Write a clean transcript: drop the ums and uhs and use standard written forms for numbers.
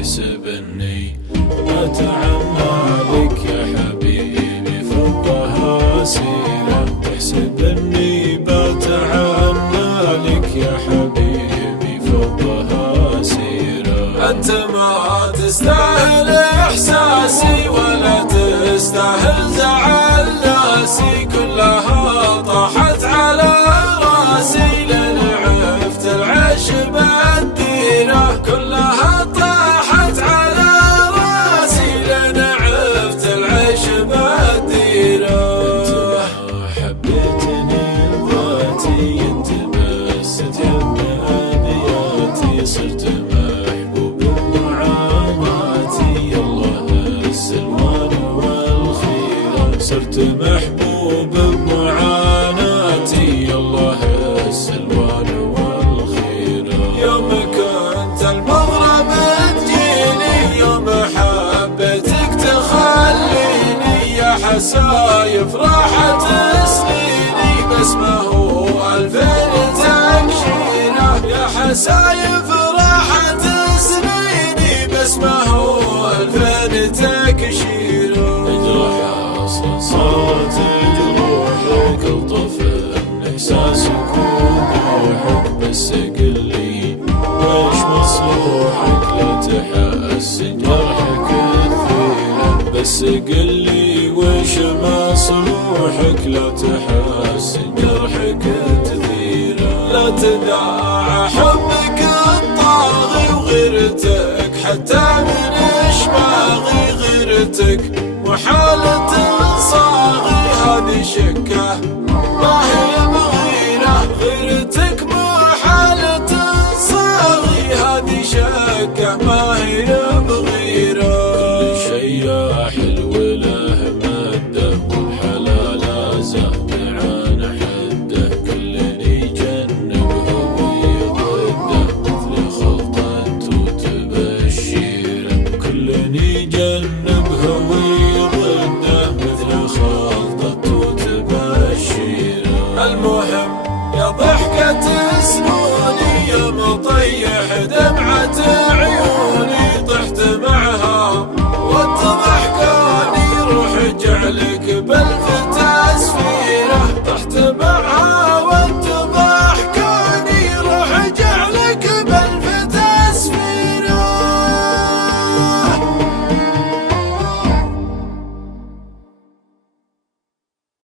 تحسب اني بتعنى لك يا حبيبي فضها سيرة، تحسب اني بتعنى لك يا حبيبي فضها سيرة. انت ما تستاهل احساسي ولا تستاهل زعل ناسي، كلها طاحت على راسي لين عرفت العيش بالديرة، كلها طاحت على راسي لين عرفت العيش بالديرة. انت ما حبيتني بذاتي، انت بس تحب ابياتي، صرت محبوب بمعاناتي، الله السلوان والخيرة، صرت محبوب بمعاناتي، الله السلوان والخيرة. يوم كنت المغرب تجيني، يوم حبيتك تخليني، يا حسايف راحت سنيني بس ما هو الفين تكشيره، يا حسايف راحت سنيني بس ما هو الفين تكشيره. تجرح اصلا صارت جروحك، الطفل احساسك وضوحك، بس قلي ويش مصلوحك لا تحسن جرحك كثيرة، بس قلي ويش مصلوحك لا تحسن جرحك كثيرة. لا تداعى حبك الطاغي وغيرتك، حتى من اشباغي غيرتك، وحالة صاغي هذه شكه ما هي بغيرة، غيرتك مو حالة صاغي هذه شكه ما هي بغيرة. كل شي يا حلو له مده، والحلال زهد عن حده، كلني يجنبه ويضده، مثل خلطة توت بشيره، كلني يجنبه ويضده، مثل خلطة توت بشيره. المهم يا ضحكة سنوني، يا مطيح دمعة